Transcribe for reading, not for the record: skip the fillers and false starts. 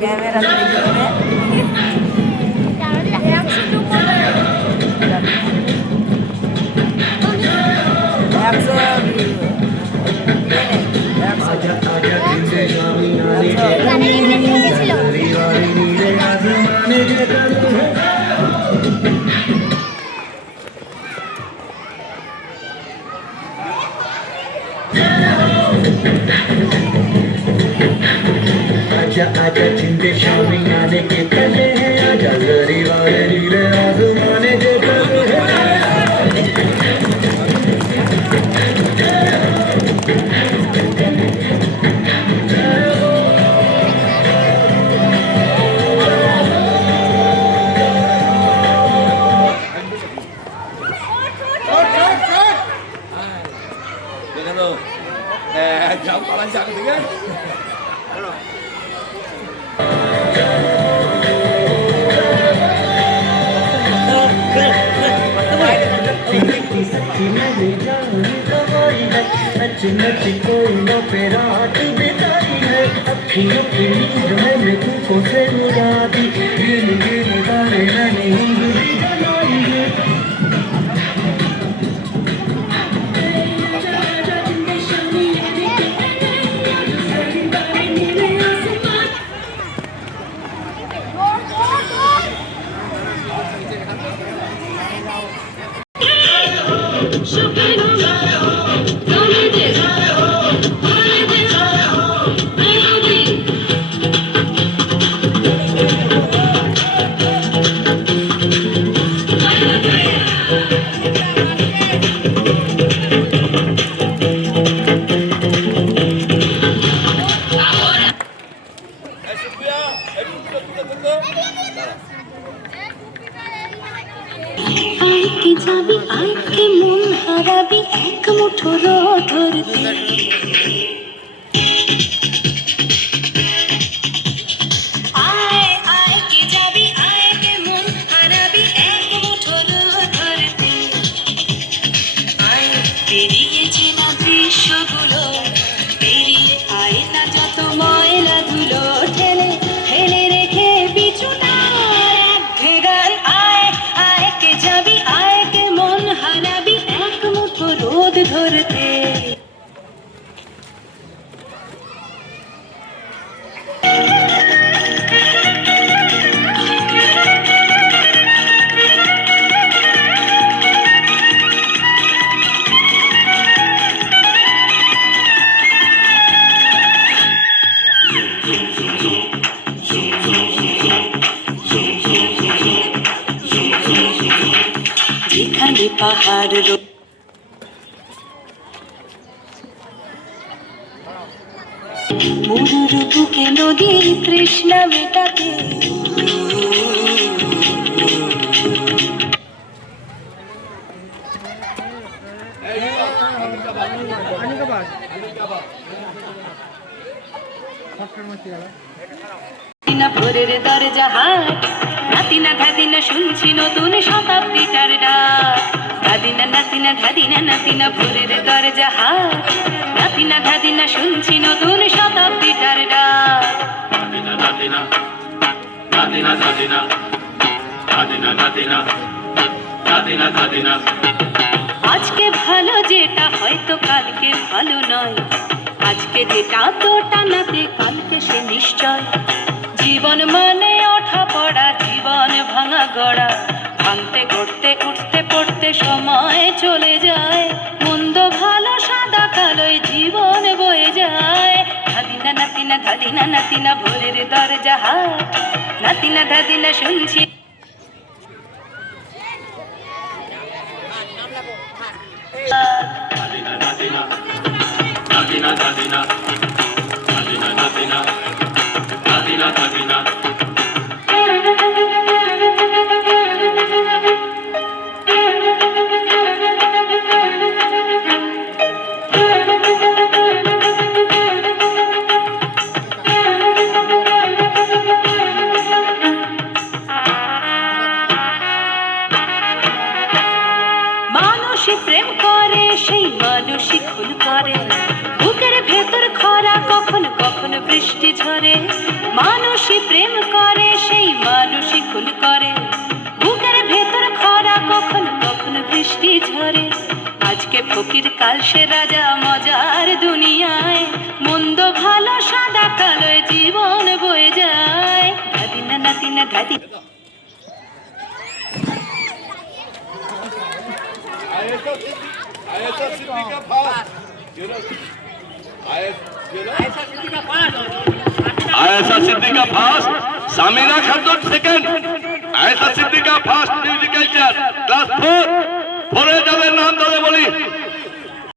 Camera आजा आजा जिंदे शामी आने के तले हैं आजा गरी वाले नीले आसमाने के तले Jauh kalau jangan dengan. नच नच कोयलों पे रात बिताई है अखियों की नींद में तुमको से मुरादी गिन गिन गाने नहीं बनाई है আইকে যাবি আইকে মন হারাবি এক মুঠো ধরতে আয় আইকে যাবি আইকে মন হারাবি এক মুঠো ধরতে আয় পেরিয়েছে না দৃশ্যগুলো পেরিয়ে আয় না যত ময়লা ধুলো ঠেলে ঠেলে রেখে পিছুটা ভেগাল আয় আয়কে যাবি আয়কে মন হারাবি এক মুঠো রোদ ধরতে যেখানে পাহাড় মরুর বুকে নদীর তৃষ্ণা মেটাতে ভোরের দরজা হাট নাতিনা ধাদিনা শুনছি নতুন শতাব্দীটার ডাক দাদিনা নাতিনা ধাদিনা নাতিনা ভোরের দরজা হাট নাতিনা ধাদিনা শুনছি নতুন শতাব্দীটার ডাক নাতিনা নাতিনা নাতিনা নাতিনা নাতিনা নাতিনা নাতিনা নাতিনা আজকে ভালো যেটা হয়তো কালকে ভালো নয় আজকে যেটা তোটা নাতে কালকে সে নিশ্চয় জীবন মানে ওঠা পড়া জীবন ভাঙা গড়া ভাঙতে গড়তে উঠতে পড়তে সময় চলে যায় মন্দ ভালো সাদা কালোয় জীবন বয়ে যায় ধাদিনা নাতিনা ধাদিনা নাতিনা ভোরের দরজা হাট নাতিনা ধাদিনা শুনছি নাতিনা নাতিনা নাতিনা নাতিনা নাতিনা নাতিনা নাতিনা নাতিনা মানুষই প্রেম করে সেই মানুষই খুন করে বুকের ভেতর খরা কখন কখন বৃষ্টি ঝরে মানুষই প্রেম করে সেই মানুষই খুন করে বুকের ভেতর খরা কখন কখন বৃষ্টি ঝরে আজকে ফকির কাল সে রাজা মজার দুনিয়ায় মন্দ ভালো সাদা কালোয় জীবন বয়ে যায় ধাদিনা নাতিনা ধাদি आयशा सिद्दीका फर्स्ट सामिना खातून second Ayesha Siddiqa first musical chair class 4 পরে যাদের নাম ধরে বলি